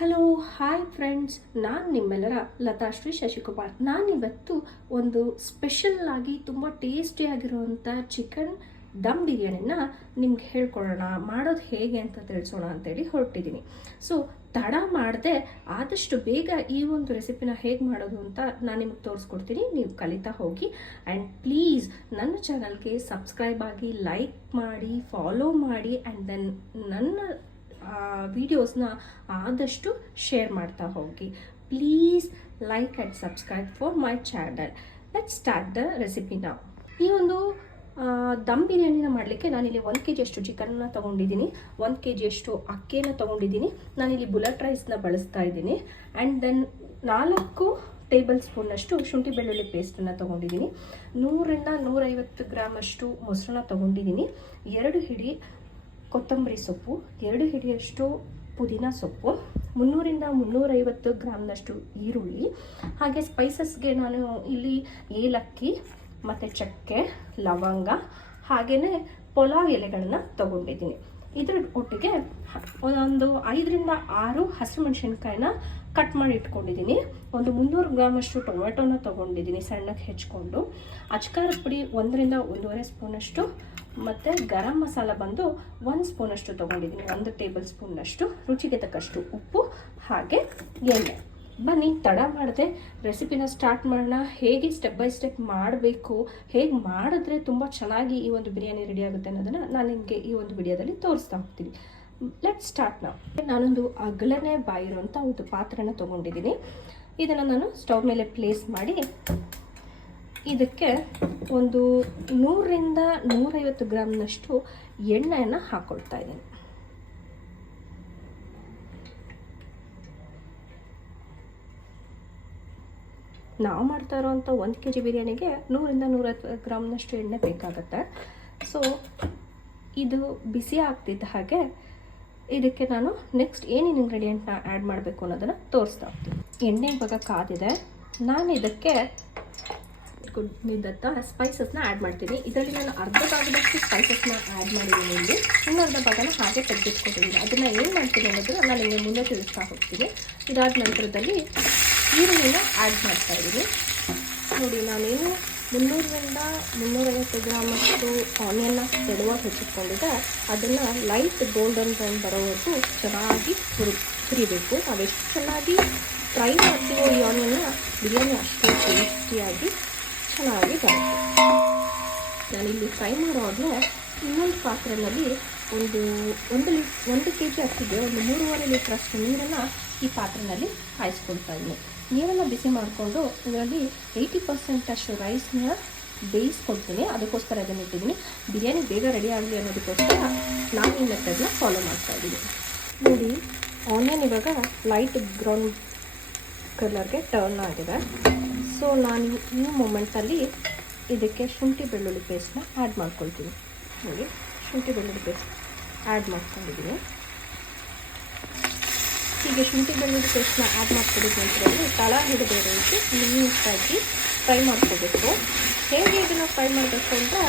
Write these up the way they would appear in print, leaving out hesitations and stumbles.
Hello hi friends, ನಾನು ನಿಮ್ಮೆಲ್ಲರ ಲತಾಶ್ರೀ ಶಶಿಕುಮಾರ್. ನಾನಿವತ್ತು ಒಂದು ಸ್ಪೆಷಲ್ ಆಗಿ ತುಂಬ ಟೇಸ್ಟಿಯಾಗಿರುವಂಥ ಚಿಕನ್ ದಮ್ ಬಿರಿಯಾನಿನ ನಿಮ್ಗೆ ಹೇಳ್ಕೊಡೋಣ, ಮಾಡೋದು ಹೇಗೆ ಅಂತ ತಿಳಿಸೋಣ ಅಂತೇಳಿ ಹೊರಟಿದ್ದೀನಿ. ಸೊ ತಡ ಮಾಡದೆ ಆದಷ್ಟು ಬೇಗ ಈ ಒಂದು ರೆಸಿಪಿನ ಹೇಗೆ ಮಾಡೋದು ಅಂತ ನಾನು ನಿಮ್ಗೆ ತೋರಿಸ್ಕೊಡ್ತೀನಿ. ನೀವು ಕಲಿತಾ ಹೋಗಿ. ಆ್ಯಂಡ್ ಪ್ಲೀಸ್ ನನ್ನ ಚಾನಲ್ಗೆ ಸಬ್ಸ್ಕ್ರೈಬ್ ಆಗಿ, ಲೈಕ್ ಮಾಡಿ, ಫಾಲೋ ಮಾಡಿ, ಆ್ಯಂಡ್ ದೆನ್ ನನ್ನ ವಿಡಿಯೋಸ್ನ ಆದಷ್ಟು ಶೇರ್ ಮಾಡ್ತಾ ಹೋಗಿ. Please like and subscribe for my channel. Let's start the recipe ನಾವು. ಈ ಒಂದು ದಮ್ ಬಿರಿಯಾನಿನ ಮಾಡಲಿಕ್ಕೆ ನಾನಿಲ್ಲಿ 1 kg ಅಷ್ಟು ಚಿಕನ್ನ ತೊಗೊಂಡಿದ್ದೀನಿ, 1 kg ಅಷ್ಟು ಅಕ್ಕಿನ ತೊಗೊಂಡಿದ್ದೀನಿ. ನಾನಿಲ್ಲಿ ಬುಲೆಟ್ ರೈಸ್ನ ಬಳಸ್ತಾ ಇದ್ದೀನಿ. ಆ್ಯಂಡ್ ದೆನ್ 4 ಟೇಬಲ್ ಸ್ಪೂನ್ ಅಷ್ಟು ಶುಂಠಿ ಬೆಳ್ಳುಳ್ಳಿ ಪೇಸ್ಟನ್ನು ತೊಗೊಂಡಿದ್ದೀನಿ. 100 ರಿಂದ 150 ಗ್ರಾಮ್ ಅಷ್ಟು ಮೊಸರನ್ನ ತೊಗೊಂಡಿದ್ದೀನಿ. 2 ಹಿಡಿ ಕೊತ್ತಂಬರಿ ಸೊಪ್ಪು, 2 ಹಿಡಿಯಷ್ಟು ಪುದೀನ ಸೊಪ್ಪು, 300 ರಿಂದ 350 ಗ್ರಾಮ್ನಷ್ಟು ಈರುಳ್ಳಿ. ಹಾಗೆ ಸ್ಪೈಸಸ್ಗೆ ನಾನು ಇಲ್ಲಿ ಏಲಕ್ಕಿ ಮತ್ತು ಚಕ್ಕೆ, ಲವಂಗ, ಹಾಗೆಯೇ ಪಲಾವ್ ಎಲೆಗಳನ್ನ ತೊಗೊಂಡಿದ್ದೀನಿ. ಇದರ ಒಟ್ಟಿಗೆ ಒಂದು 5 ರಿಂದ 6 ಹಸಿಮೆಣಸಿನ್ಕಾಯಿನ ಕಟ್ ಮಾಡಿ ಇಟ್ಕೊಂಡಿದ್ದೀನಿ. ಒಂದು 300 ಗ್ರಾಮ್ ಅಷ್ಟು ಟೊಮೆಟೊನ ತೊಗೊಂಡಿದ್ದೀನಿ ಸಣ್ಣಕ್ಕೆ ಹೆಚ್ಕೊಂಡು. ಅಚ್ಕಾರದ ಪುಡಿ 1 ರಿಂದ 1.5 ಸ್ಪೂನಷ್ಟು, ಮತ್ತು ಗರಂ ಮಸಾಲ ಬಂದು 1 ಸ್ಪೂನಷ್ಟು ತೊಗೊಂಡಿದ್ದೀನಿ, 1 ಟೇಬಲ್ ಸ್ಪೂನ್ನಷ್ಟು. ರುಚಿಗೆ ತಕ್ಕಷ್ಟು ಉಪ್ಪು, ಹಾಗೆ ಎಣ್ಣೆ. ಬನ್ನಿ ತಡ ಮಾಡದೆ ರೆಸಿಪಿನ ಸ್ಟಾರ್ಟ್ ಮಾಡೋಣ. ಹೇಗೆ ಸ್ಟೆಪ್ ಬೈ ಸ್ಟೆಪ್ ಮಾಡಬೇಕು, ಹೇಗೆ ಮಾಡಿದ್ರೆ ತುಂಬ ಚೆನ್ನಾಗಿ ಈ ಒಂದು ಬಿರಿಯಾನಿ ರೆಡಿ ಆಗುತ್ತೆ ಅನ್ನೋದನ್ನು ನಾನು ನಿಮಗೆ ಈ ಒಂದು ವಿಡಿಯೋದಲ್ಲಿ ತೋರಿಸ್ತಾ ಹೋಗ್ತೀನಿ. ಲೆಟ್ ಸ್ಟಾರ್ಟ್ ನಾವು. ನಾನೊಂದು ಅಗಲನೇ ಬಾಯಿರುವಂಥ ಒಂದು ಪಾತ್ರೆನ ತೊಗೊಂಡಿದ್ದೀನಿ. ಇದನ್ನು ನಾನು ಸ್ಟವ್ ಮೇಲೆ ಪ್ಲೇಸ್ ಮಾಡಿ ಇದಕ್ಕೆ ಒಂದು 100 ರಿಂದ 150 ಗ್ರಾಮ್ನಷ್ಟು ಎಣ್ಣೆಯನ್ನು ಹಾಕ್ಕೊಳ್ತಾ ಇದ್ದೀನಿ. ನಾವು ಮಾಡ್ತಾ ಇರೋವಂಥ 1 kg ಬಿರಿಯಾನಿಗೆ 100 ರಿಂದ 150 ಗ್ರಾಮ್ನಷ್ಟು ಎಣ್ಣೆ ಬೇಕಾಗುತ್ತೆ. ಸೊ ಇದು ಬಿಸಿ ಆಗ್ತಿದ್ದ ಹಾಗೆ ಇದಕ್ಕೆ ನಾನು ನೆಕ್ಸ್ಟ್ ಏನೇನು ಇಂಗ್ರೀಡಿಯೆಂಟ್ನ ಆ್ಯಡ್ ಮಾಡಬೇಕು ಅನ್ನೋದನ್ನು ತೋರಿಸ್ತಾ ಹೋಗ್ತೀನಿ. ಎಣ್ಣೆ ಇವಾಗ ಕಾದಿದೆ. ನಾನು ಇದಕ್ಕೆ ಕುದ್ದಿದ್ದಂಥ ಸ್ಪೈಸಸ್ನ ಆ್ಯಡ್ ಮಾಡ್ತೀನಿ. ಇದರಲ್ಲಿ ನಾನು ಅರ್ಧ ಭಾಗದಷ್ಟು ಸ್ಪೈಸಸ್ನ ಆ್ಯಡ್ ಮಾಡಿದ್ದೀನಿ. ಇಲ್ಲಿ ಇನ್ನೊಂದು ಭಾಗನ ಹಾಗೆ ತೆಗೆದಿಟ್ಕೊಟ್ಟಿದ್ದೀನಿ. ಅದನ್ನು ಏನು ಮಾಡ್ತೀನಿ ಅನ್ನೋದನ್ನು ನಾನು ನಿಮಗೆ ಮುಂದೆ ತಿಳಿಸ್ತಾ ಹೋಗ್ತೀನಿ. ಇದಾದ ನಂತರದಲ್ಲಿ ಈರುಳ್ಳಿನ ಆ್ಯಡ್ ಮಾಡ್ತಾ ಇದ್ದೀನಿ. ನೋಡಿ, ನಾನೇನು 300 ರಿಂದ 350 ಗ್ರಾಮಷ್ಟು ಆನಿಯನ್ನ ತೆಳುವಾಗಿ ಹೆಚ್ಚಿಟ್ಕೊಂಡಿದ್ದೆ. ಅದನ್ನು ಲೈಟ್ ಗೋಲ್ಡನ್ ಬ್ರೌನ್ ಬರೋವರೆಗೂ ಚೆನ್ನಾಗಿ ಹುರಿಬೇಕು. ನಾವೆಷ್ಟು ಚೆನ್ನಾಗಿ ಫ್ರೈ ಮಾಡ್ತೀವೋ ಈ ಆನಿಯನ್ನ, ಬಿರಿಯಾನಿ ಅಷ್ಟು ಟೇಸ್ಟಿಯಾಗಿ ಚೆನ್ನಾಗಿ ಬರುತ್ತೆ. ನಾನಿಲ್ಲಿ ಫ್ರೈ ಮಾಡೋವಾಗಲೇ ಇನ್ನೊಂದು ಪಾತ್ರೆಯಲ್ಲಿ ಒಂದು kg ಅಕ್ಕಿಗೆ ಒಂದು 3.5 ಲೀಟ್ರಷ್ಟು ನೀರನ್ನು ಈ ಪಾತ್ರೆಯಲ್ಲಿ ಕಾಯಿಸ್ಕೊಳ್ತಾ ಇದ್ದೀನಿ. ನೀರನ್ನು ಬಿಸಿ ಮಾಡಿಕೊಂಡು ಇದರಲ್ಲಿ 80% ಅಷ್ಟು ರೈಸ್ನ ಬೇಯಿಸ್ಕೊಳ್ತೀನಿ. ಅದಕ್ಕೋಸ್ಕರ ಇದನ್ನು ಇಟ್ಟಿದ್ದೀನಿ. ಬಿರಿಯಾನಿ ಬೇಗ ರೆಡಿ ಆಗಲಿ ಅನ್ನೋದಕ್ಕೋಸ್ಕರ ನಾನು ಈ ಮೆಥಡ್ನ ಫಾಲೋ ಮಾಡ್ತಾ ಇದ್ದೀನಿ. ನೋಡಿ, ಆನಿಯನ್ ಇವಾಗ ಲೈಟ್ ಬ್ರೌನ್ ಕಲರ್ಗೆ ಟರ್ನ್ ಆಗಿದೆ. ಸೊ ನಾನು ಈ ಮೂಮೆಂಟಲ್ಲಿ ಇದಕ್ಕೆ ಶುಂಠಿ ಬೆಳ್ಳುಳ್ಳಿ ಪೇಸ್ಟ್ನ ಆ್ಯಡ್ ಮಾಡ್ಕೊಳ್ತೀನಿ. ನೋಡಿ, ಶುಂಠಿ ಬೆಳ್ಳುಳ್ಳಿ ಪೇಸ್ಟ್ ಆ್ಯಡ್ ಮಾಡ್ಕೊಂಡಿದ್ದೀನಿ. ಹೀಗೆ ಶುಂಠಿ ಬೆಳ್ಳುಳ್ಳಿ ಪೇಸ್ಟ್ನ ಆ್ಯಡ್ ಮಾಡ್ಕೊಂಡಿದ್ದ ನಂತರದಲ್ಲಿ ತಳ ಹಿಡಿದೇ ರೀತಿ ನೀಟಾಗಿ ಫ್ರೈ ಮಾಡ್ಕೋಬೇಕು. ಹೇಗೆ ಇದನ್ನು ಫ್ರೈ ಮಾಡಬೇಕು ಅಂದರೆ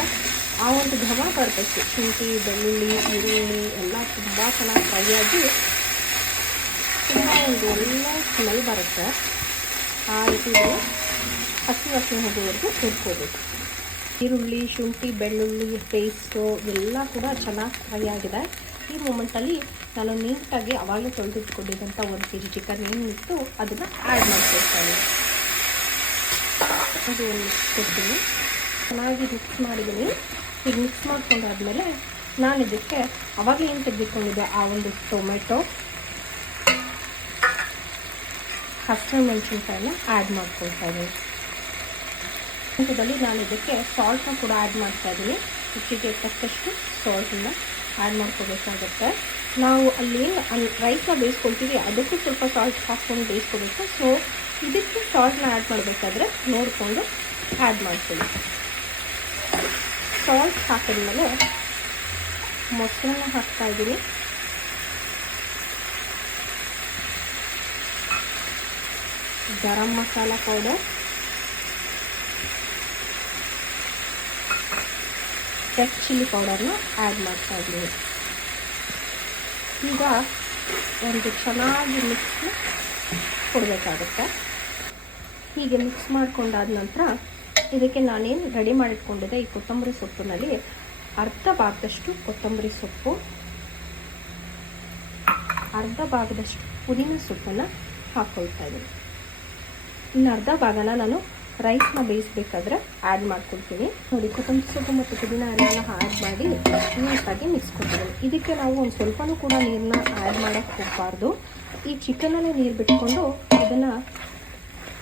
ಆ ಒಂದು ಘಮ ಬರಬೇಕು. ಶುಂಠಿ ಬೆಳ್ಳುಳ್ಳಿ ಈರುಳ್ಳಿ ಎಲ್ಲ ತುಂಬ ಚೆನ್ನಾಗಿ ಫ್ರೈ ಆಗಿ ತುಂಬ ಒಂದು ಒಳ್ಳೆ ಸ್ಮೆಲ್ ಬರುತ್ತೆ. ಆ ರೀತಿ ಹಸಿ ಹೋಗೋವರೆಗೂ ಹುರ್ಕೋಬೇಕು. ಈರುಳ್ಳಿ, ಶುಂಠಿ ಬೆಳ್ಳುಳ್ಳಿ ಪೇಸ್ಟು ಎಲ್ಲ ಕೂಡ ಚೆನ್ನಾಗಿ ಫ್ರೈ ಆಗಿದೆ. ಈ ಮೂಮೆಂಟಲ್ಲಿ ನಾನು ನೀಟಾಗಿ ಅವಾಗಲೇ ತೊಳೆದಿಟ್ಕೊಂಡಿದ್ದಂಥ 1 kg ಚಿಕನ್ ಏನಿತ್ತು ಅದನ್ನು ಆ್ಯಡ್ ಮಾಡ್ಕೊಳ್ತೀನಿ. ಅದು ಕೊಡ್ತೀನಿ. ಚೆನ್ನಾಗಿ ಮಿಕ್ಸ್ ಮಾಡಿದ್ದೀನಿ. ಈಗ ಮಿಕ್ಸ್ ಮಾಡ್ಕೊಂಡಾದ್ಮೇಲೆ ನಾನು ಇದಕ್ಕೆ ಅವಾಗಲೇ ಏನು ತೆಗೆದುಕೊಂಡಿದ್ದೆ ಆ ಒಂದು ಟೊಮೆಟೊ, ಹಸಿಮೆಣಸಿನ್ಕಾಯಿನ ಆ್ಯಡ್ ಮಾಡ್ಕೊಳ್ತಾ ಇದ್ದೀನಿ. ಹಂತದಲ್ಲಿ ನಾನು ಇದಕ್ಕೆ ಸಾಲ್ಟ್ನ ಕೂಡ ಆ್ಯಡ್ ಮಾಡ್ತಾ ಇದ್ದೀನಿ. ರುಚಿಗೆ ತಕ್ಕಷ್ಟು ಸಾಲ್ಟನ್ನು ಆ್ಯಡ್ ಮಾಡ್ಕೋಬೇಕಾಗುತ್ತೆ. ನಾವು ಅಲ್ಲಿ ರೈಸ್ನ ಬೇಯಿಸ್ಕೊಳ್ತೀವಿ, ಅದಕ್ಕೂ ಸ್ವಲ್ಪ ಸಾಲ್ಟ್ ಹಾಕ್ಕೊಂಡು ಬೇಯಿಸ್ಕೋಬೇಕು. ಸೊ ಇದಕ್ಕೆ ಸಾಲ್ಟ್ನ ಆ್ಯಡ್ ಮಾಡಬೇಕಾದ್ರೆ ನೋಡಿಕೊಂಡು ಆ್ಯಡ್ ಮಾಡ್ಕೊಳ್ಳಿ. ಸಾಲ್ಟ್ ಹಾಕಿದ್ಮೇಲೆ ಮೊಸರನ್ನ ಹಾಕ್ತಾಯಿದ್ದೀನಿ. Garam masala powder, red chilli ಪೌಡರ್ನ ಆ್ಯಡ್ ಮಾಡ್ತಾ ಇದ್ದೀನಿ. ಈಗ ಒಂದು ಚೆನ್ನಾಗಿ ಮಿಕ್ಸ್ ಕೊಡಬೇಕಾಗುತ್ತೆ. ಹೀಗೆ ಮಿಕ್ಸ್ ಮಾಡ್ಕೊಂಡಾದ ನಂತರ ಇದಕ್ಕೆ ನಾನೇನು ರೆಡಿ ಮಾಡಿಟ್ಕೊಂಡಿದ್ದೆ ಈ ಕೊತ್ತಂಬರಿ ಸೊಪ್ಪಿನಲ್ಲಿ ಅರ್ಧ ಭಾಗದಷ್ಟು ಕೊತ್ತಂಬರಿ ಸೊಪ್ಪು, ಅರ್ಧ ಭಾಗದಷ್ಟು ಪುದೀನ ಸೊಪ್ಪನ್ನು ಹಾಕ್ಕೊಳ್ತಾ ಇದ್ದೀನಿ. ಇನ್ನು ಅರ್ಧ ಭಾಗನ ನಾನು ರೈಸ್ನ ಬೇಯಿಸಬೇಕಾದ್ರೆ ಆ್ಯಡ್ ಮಾಡ್ಕೊಳ್ತೀನಿ. ನೋಡಿ, ಕೊತ್ತಂಬರಿ ಸೊಪ್ಪು ಮತ್ತು ಪುದೀನ ಎಲ್ಲ ಆ್ಯಡ್ ಮಾಡಿ ನೀಟಾಗಿ ಮಿಕ್ಸ್ ಕೊಡ್ತೀನಿ. ಇದಕ್ಕೆ ನಾವು ಒಂದು ಸ್ವಲ್ಪನೂ ಕೂಡ ನೀರನ್ನ ಆ್ಯಡ್ ಮಾಡೋಕ್ಕೆ ಹೋಗಬಾರ್ದು. ಈ ಚಿಕನಲ್ಲೇ ನೀರು ಬಿಟ್ಕೊಂಡು ಇದನ್ನು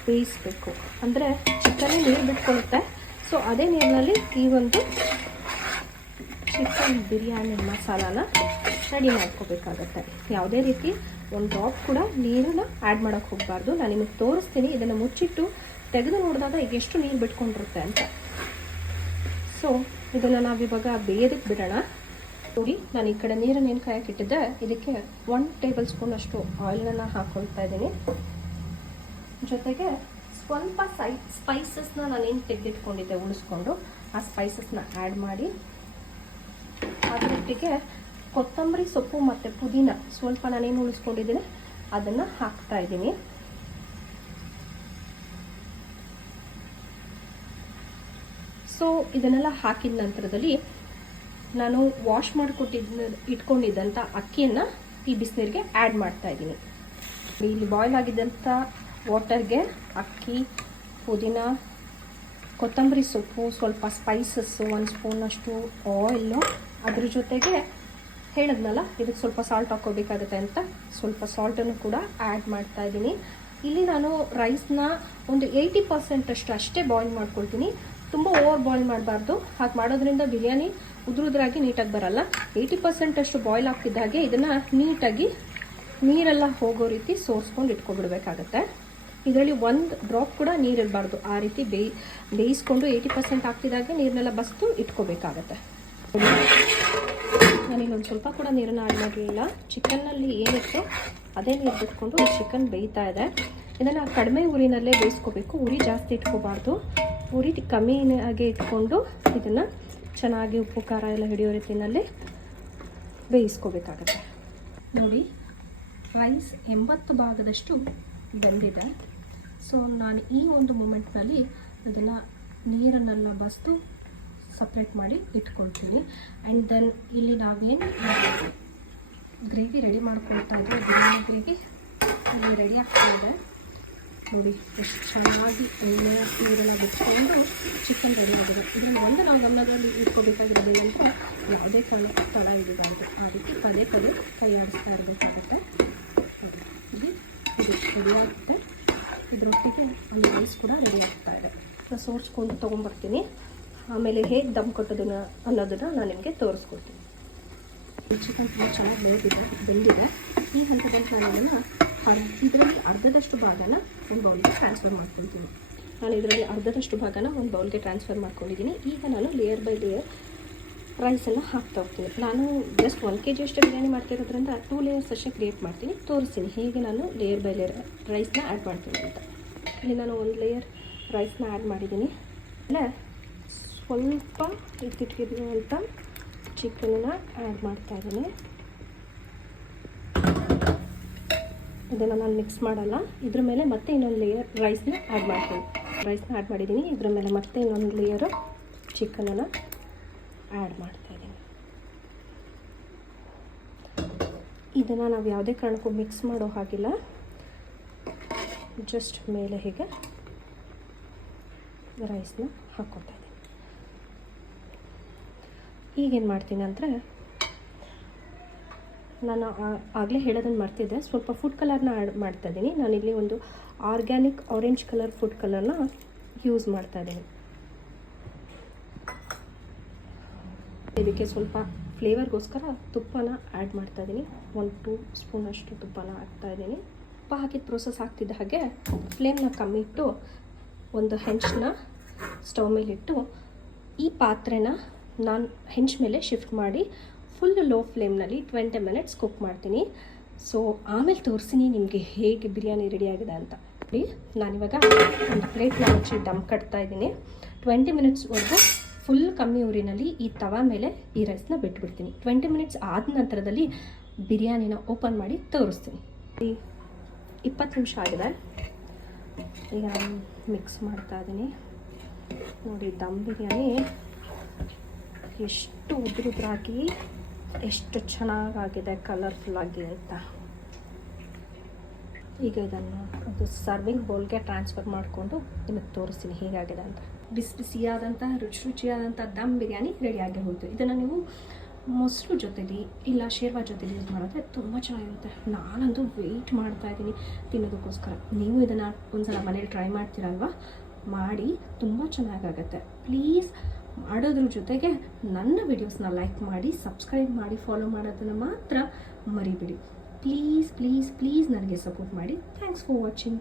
ಬೇಯಿಸಬೇಕು. ಅಂದರೆ ಚಿಕನ್ನೇ ನೀರು ಬಿಟ್ಕೊಳ್ಳುತ್ತೆ. ಸೊ ಅದೇ ನೀರಿನಲ್ಲಿ ಈ ಒಂದು ಚಿಕನ್ ಬಿರಿಯಾನಿ ಮಸಾಲಾನ ರೆಡಿ ಮಾಡ್ಕೋಬೇಕಾಗತ್ತೆ. ಯಾವುದೇ ರೀತಿ ಒಂದು ಡ್ರಾಪ್ ಕೂಡ ನೀರನ್ನು ಆ್ಯಡ್ ಮಾಡೋಕ್ಕೆ ಹೋಗಬಾರ್ದು. ನಾನು ನಿಮಗೆ ತೋರಿಸ್ತೀನಿ. ಇದನ್ನು ಮುಚ್ಚಿಟ್ಟು ತೆಗೆದು ನೋಡಿದಾಗ ಈಗ ಎಷ್ಟು ನೀರು ಬಿಟ್ಕೊಂಡಿರುತ್ತೆ ಅಂತ. ಸೊ ಇದನ್ನು ನಾವಿವಾಗ ಬೇಯೋದಕ್ಕೆ ಬಿಡೋಣ. ನೋಡಿ, ನಾನು ಈ ಕಡೆ ನೀರನ್ನು ಏನು ಕಾಯಕ್ಕೆ ಇಟ್ಟಿದ್ದೆ, ಇದಕ್ಕೆ 1 ಟೇಬಲ್ ಸ್ಪೂನ್ ಅಷ್ಟು ಆಯಿಲನ್ನು ಹಾಕ್ಕೊಳ್ತಾ ಇದ್ದೀನಿ. ಜೊತೆಗೆ ಸ್ವಲ್ಪ ಸ್ಪೈಸಸ್ನ ನಾನೇನು ತೆಗೆದಿಟ್ಕೊಂಡಿದ್ದೆ ಉಳಿಸ್ಕೊಂಡು ಆ ಸ್ಪೈಸಸ್ನ ಆ್ಯಡ್ ಮಾಡಿ ಅದರೊಟ್ಟಿಗೆ ಕೊತ್ತಂಬರಿ ಸೊಪ್ಪು ಮತ್ತು ಪುದೀನ ಸ್ವಲ್ಪ ನಾನೇನು ಉಳಿಸ್ಕೊಂಡಿದ್ದೀನಿ ಅದನ್ನು ಹಾಕ್ತಾ ಇದ್ದೀನಿ. ಸೊ ಇದನ್ನೆಲ್ಲ ಹಾಕಿದ ನಂತರದಲ್ಲಿ ನಾನು ವಾಶ್ ಇಟ್ಕೊಂಡಿದ್ದಂಥ ಅಕ್ಕಿಯನ್ನು ಈ ಬಿಸಿನೀರಿಗೆ ಆ್ಯಡ್ ಮಾಡ್ತಾ ಇದ್ದೀನಿ. ಇಲ್ಲಿ ಬಾಯ್ಲ್ ಆಗಿದ್ದಂಥ ವಾಟರ್ಗೆ ಅಕ್ಕಿ, ಪುದೀನ, ಕೊತ್ತಂಬರಿ ಸೊಪ್ಪು, ಸ್ವಲ್ಪ ಸ್ಪೈಸಸ್ಸು, 1 ಸ್ಪೂನಷ್ಟು ಆಯಿಲು, ಅದ್ರ ಜೊತೆಗೆ ಹೇಳಿದ್ನಲ್ಲ ಇದಕ್ಕೆ ಸ್ವಲ್ಪ ಸಾಲ್ಟ್ ಹಾಕ್ಕೋಬೇಕಾಗುತ್ತೆ ಅಂತ ಸ್ವಲ್ಪ ಸಾಲ್ಟನ್ನು ಕೂಡ ಆ್ಯಡ್ ಮಾಡ್ತಾ ಇದ್ದೀನಿ. ಇಲ್ಲಿ ನಾನು ರೈಸ್ನ ಒಂದು 80% ಅಷ್ಟೇ ಬಾಯ್ಲ್ ಮಾಡ್ಕೊಳ್ತೀನಿ. ತುಂಬ ಓವರ್ ಬಾಯ್ಲ್ ಮಾಡಬಾರ್ದು. ಹಾಗೆ ಮಾಡೋದ್ರಿಂದ ಬಿರಿಯಾನಿ ಉದುರುದ್ರಾಗಿ ನೀಟಾಗಿ ಬರಲ್ಲ. 80% ಅಷ್ಟು ಬಾಯ್ಲ್ ಆಗ್ತಿದ್ದ ಹಾಗೆ ಇದನ್ನು ನೀಟಾಗಿ ನೀರೆಲ್ಲ ಹೋಗೋ ರೀತಿ ಸೋರಿಸ್ಕೊಂಡು ಇಟ್ಕೊಬಿಡ್ಬೇಕಾಗತ್ತೆ. ಇದರಲ್ಲಿ 1 ಡ್ರಾಪ್ ಕೂಡ ನೀರಿರಬಾರ್ದು. ಆ ರೀತಿ ಬೇಯಿಸ್ಕೊಂಡು 80% ಆಗ್ತಿದ್ದಾಗೆ ನೀರನ್ನೆಲ್ಲ ಬಸ್ತು ಇಟ್ಕೋಬೇಕಾಗತ್ತೆ. ನಾನಿಲ್ಲೊಂದು ಸ್ವಲ್ಪ ಕೂಡ ನೀರನ್ನು ಆ್ಯಡ್ ಮಾಡಲಿಲ್ಲ. ಚಿಕನ್ನಲ್ಲಿ ಏನಿತ್ತು ಅದೇ ನೀರು ಬಿಟ್ಕೊಂಡು ಚಿಕನ್ ಬೇಯ್ತಾ ಇದೆ. ಇದನ್ನು ಕಡಿಮೆ ಉರಿನಲ್ಲೇ ಬೇಯಿಸ್ಕೋಬೇಕು. ಉರಿ ಜಾಸ್ತಿ ಇಟ್ಕೋಬಾರ್ದು. ಉರಿ ಕಮ್ಮಿಯಾಗೆ ಇಟ್ಕೊಂಡು ಇದನ್ನು ಚೆನ್ನಾಗಿ ಉಪ್ಪು ಖಾರ ಎಲ್ಲ ಹಿಡಿಯೋ ರೀತಿಯಲ್ಲಿ ಬೇಯಿಸ್ಕೋಬೇಕಾಗತ್ತೆ. ನೋಡಿ, ರೈಸ್ 80 ಭಾಗದಷ್ಟು ಬೆಂದಿದೆ. ಸೊ ನಾನು ಈ ಒಂದು ಮೂಮೆಂಟ್ನಲ್ಲಿ ಅದನ್ನು ನೀರನ್ನೆಲ್ಲ ಬಸ್ದು ಸಪ್ರೇಟ್ ಮಾಡಿ ಇಟ್ಕೊಳ್ತೀನಿ. ಆ್ಯಂಡ್ ದೆನ್ ಇಲ್ಲಿ ನಾವೇನು ಗ್ರೇವಿ ರೆಡಿ ಮಾಡ್ಕೊಳ್ತಾ ಇದ್ದೀವಿ, ಬಿರಿಯಾನಿ ಗ್ರೇವಿ ಅಲ್ಲಿ ರೆಡಿ ಆಗ್ತಾ ಇದೆ. ನೋಡಿ ಎಷ್ಟು ಚೆನ್ನಾಗಿ ಎಣ್ಣೆ ನೀರೆಲ್ಲ ಬಿಟ್ಕೊಂಡು ಚಿಕನ್ ರೆಡಿ ಆಗಿದೆ. ಇದನ್ನು ಒಂದು ನಾವು ಗಮನದಲ್ಲಿ ಇಟ್ಕೋಬೇಕಾಗಿರೋದು ಅಂತ ಯಾವುದೇ ಕಾರಣಕ್ಕೂ ತಳ ಹಿಡಿಬಾರ್ದು. ಆ ರೀತಿ ಪದೇ ಪದೇ ಕೈ ಆಡಿಸ್ತಾ ಇರಬೇಕಾಗತ್ತೆ. ಇದು ರೆಡಿ ಆಗುತ್ತೆ. ಇದರೊಟ್ಟಿಗೆ ಒಂದು ರೈಸ್ ಕೂಡ ರೆಡಿ ಆಗ್ತಾ ಇದೆ. ನಾನು ಸೋರಿಸ್ಕೊಂಡು ತೊಗೊಂಬರ್ತೀನಿ. ಆಮೇಲೆ ಹೇಗೆ ದಮ್ ಕೊಟ್ಟೋದನ್ನು ಅನ್ನೋದನ್ನು ನಾನು ನಿಮಗೆ ತೋರಿಸ್ಕೊಡ್ತೀನಿ. ಚಿಕನ್ ತುಂಬ ಚೆನ್ನಾಗಿ ಬೆಂದಿದೆ. ಈ ಹಂತದಲ್ಲಿ ನಾನು ಇದರಲ್ಲಿ ಅರ್ಧದಷ್ಟು ಭಾಗನ ಒಂದು ಬೌಲ್ಗೆ ಟ್ರಾನ್ಸ್ಫರ್ ಮಾಡ್ಕೊಳ್ತೀನಿ. ನಾನು ಇದರಲ್ಲಿ ಅರ್ಧದಷ್ಟು ಭಾಗನ ಒಂದು ಬೌಲ್ಗೆ ಟ್ರಾನ್ಸ್ಫರ್ ಮಾಡ್ಕೊಂಡಿದ್ದೀನಿ. ಈಗ ನಾನು ಲೇಯರ್ ಬೈ ಲೇಯರ್ ರೈಸನ್ನು ಹಾಕ್ತಾ ಹೋಗ್ತೀನಿ. ನಾನು ಜಸ್ಟ್ 1 kg ಅಷ್ಟೇ ಬಿರಿಯಾನಿ ಮಾಡ್ತಿರೋದ್ರಿಂದ 2 ಲೇಯರ್ಸ್ ಅಷ್ಟೇ ಕ್ರಿಯೇಟ್ ಮಾಡ್ತೀನಿ. ತೋರಿಸ್ತೀನಿ ಹೇಗೆ ನಾನು ಲೇಯರ್ ಬೈ ಲೇಯರ್ ರೈಸ್ನ ಆ್ಯಡ್ ಮಾಡ್ತೀನಿ ಅಂತ. ಇಲ್ಲಿ ನಾನು 1 ಲೇಯರ್ ರೈಸ್ನ ಆ್ಯಡ್ ಮಾಡಿದ್ದೀನಿ. ಆಮೇಲೆ ಸ್ವಲ್ಪ ಎತ್ತಿಟ್ಟಿರುವಂಥ ಚಿಕನನ್ನು ಆ್ಯಡ್ ಮಾಡ್ತಾಯಿದ್ದೀನಿ. ಇದನ್ನು ನಾನು ಮಿಕ್ಸ್ ಮಾಡಲ್ಲ. ಇದ್ರ ಮೇಲೆ ಮತ್ತೆ ಇನ್ನೊಂದು ಲೇಯರ್ ರೈಸ್ನ ಆ್ಯಡ್ ಮಾಡ್ತೀನಿ. ರೈಸ್ನ ಆ್ಯಡ್ ಮಾಡಿದ್ದೀನಿ. ಇದ್ರ ಮೇಲೆ ಮತ್ತೆ ಇನ್ನೊಂದು ಲೇಯರು ಚಿಕನನ್ನು ಆ್ಯಡ್ ಮಾಡ್ತಾಯಿದ್ದೀನಿ. ಇದನ್ನು ನಾವು ಯಾವುದೇ ಕಾರಣಕ್ಕೂ ಮಿಕ್ಸ್ ಮಾಡೋ ಹಾಗಿಲ್ಲ. ಜಸ್ಟ್ ಮೇಲೆ ಹೀಗೆ ರೈಸ್ನ ಹಾಕ್ಕೊತಾ ಇದ್ದೀನಿ. ಈಗೇನು ಮಾಡ್ತೀನಿ ಅಂದರೆ, ನಾನು ಆಗಲೇ ಹೇಳೋದನ್ನು ಮರ್ತಿದ್ದೆ, ಸ್ವಲ್ಪ ಫುಡ್ ಕಲರ್ನ ಆ್ಯಡ್ ಮಾಡ್ತಾಯಿದ್ದೀನಿ. ನಾನಿಲ್ಲಿ ಒಂದು ಆರ್ಗ್ಯಾನಿಕ್ ಆರೆಂಜ್ ಕಲರ್ ಫುಡ್ ಕಲರ್ನ ಯೂಸ್ ಮಾಡ್ತಾಯಿದ್ದೀನಿ. ಇದಕ್ಕೆ ಸ್ವಲ್ಪ ಫ್ಲೇವರ್ಗೋಸ್ಕರ ತುಪ್ಪನ ಆ್ಯಡ್ ಮಾಡ್ತಾಯಿದ್ದೀನಿ. 1-2 ಸ್ಪೂನಷ್ಟು ತುಪ್ಪನ ಹಾಕ್ತಾಯಿದ್ದೀನಿ. ತುಪ್ಪ ಹಾಕಿದ ಪ್ರೋಸೆಸ್ ಆಗ್ತಿದ್ದ ಹಾಗೆ ಫ್ಲೇಮ್ನ ಕಮ್ಮಿ ಇಟ್ಟು ಒಂದು ಹೆಂಚನ್ನ ಸ್ಟವ್ ಮೇಲಿಟ್ಟು ಈ ಪಾತ್ರೆನ ನಾನು ಹೆಂಚ್ ಮೇಲೆ ಶಿಫ್ಟ್ ಮಾಡಿ ಫುಲ್ ಲೋ ಫ್ಲೇಮ್ನಲ್ಲಿ 20 ಮಿನಿಟ್ಸ್ ಕುಕ್ ಮಾಡ್ತೀನಿ. ಸೊ ಆಮೇಲೆ ತೋರಿಸ್ತೀನಿ ನಿಮಗೆ ಹೇಗೆ ಬಿರಿಯಾನಿ ರೆಡಿ ಆಗಿದೆ ಅಂತ. ನೋಡಿ, ನಾನಿವಾಗ ಒಂದು ಪ್ಲೇಟ್ನ ಹಚ್ಚಿ ದಮ್ ಕಟ್ತಾ ಇದ್ದೀನಿ. 20 ಮಿನಿಟ್ಸ್ವರೆಗೂ ಫುಲ್ ಕಮ್ಮಿ ಊರಿನಲ್ಲಿ ಈ ತವಾ ಮೇಲೆ ಈ ರೈಸ್ನ ಬಿಟ್ಬಿಡ್ತೀನಿ. 20 ಮಿನಿಟ್ಸ್ ಆದ ನಂತರದಲ್ಲಿ ಬಿರಿಯಾನಿನ ಓಪನ್ ಮಾಡಿ ತೋರಿಸ್ತೀನಿ. 20 ನಿಮಿಷ ಆಗಿದೆ. ಈಗ ನಾನು ಮಿಕ್ಸ್ ಮಾಡ್ತಾ ಇದ್ದೀನಿ. ನೋಡಿ, ದಮ್ ಬಿರಿಯಾನಿ ಎಷ್ಟು ಉದುರುದ್ರಾಗಿ ಎಷ್ಟು ಚೆನ್ನಾಗಾಗಿದೆ, ಕಲರ್ಫುಲ್ಲಾಗಿ ಅಂತ. ಈಗ ಇದನ್ನು ಒಂದು ಸರ್ವಿಂಗ್ ಬೌಲ್ಗೆ ಟ್ರಾನ್ಸ್ಫರ್ ಮಾಡಿಕೊಂಡು ನಿಮಗೆ ತೋರಿಸ್ತೀನಿ ಹೇಗಾಗಿದೆ ಅಂತ. ಬಿಸಿ ಬಿಸಿಯಾದಂಥ ರುಚಿಯಾದಂಥ ದಮ್ ಬಿರಿಯಾನಿ ರೆಡಿಯಾಗಿ ಹೋಯಿತು. ಇದನ್ನು ನೀವು ಮೊಸರು ಜೊತೆಲಿ ಇಲ್ಲ ಶೇರ್ವಾ ಜೊತೆಲಿ ಯೂಸ್ ಮಾಡಿದ್ರೆ ತುಂಬ ಚೆನ್ನಾಗಿರುತ್ತೆ. ನಾನಂತೂ ವೆಯ್ಟ್ ಮಾಡ್ತಾಯಿದ್ದೀನಿ ತಿನ್ನೋದಕ್ಕೋಸ್ಕರ. ನೀವು ಇದನ್ನು ಒಂದ್ಸಲ ಮನೇಲಿ ಟ್ರೈ ಮಾಡ್ತೀರಲ್ವ, ಮಾಡಿ ತುಂಬ ಚೆನ್ನಾಗಾಗತ್ತೆ. ಪ್ಲೀಸ್ ಮಾಡೋದ್ರ ಜೊತೆಗೆ ನನ್ನ ವಿಡಿಯೋಸ್ನ ಲೈಕ್ ಮಾಡಿ, ಸಬ್ಸ್ಕ್ರೈಬ್ ಮಾಡಿ, ಫಾಲೋ ಮಾಡೋದನ್ನು ಮಾತ್ರ ಮರಿಬೇಡಿ. ಪ್ಲೀಸ್ ಪ್ಲೀಸ್ ಪ್ಲೀಸ್ ನನಗೆ ಸಪೋರ್ಟ್ ಮಾಡಿ. Thanks for watching.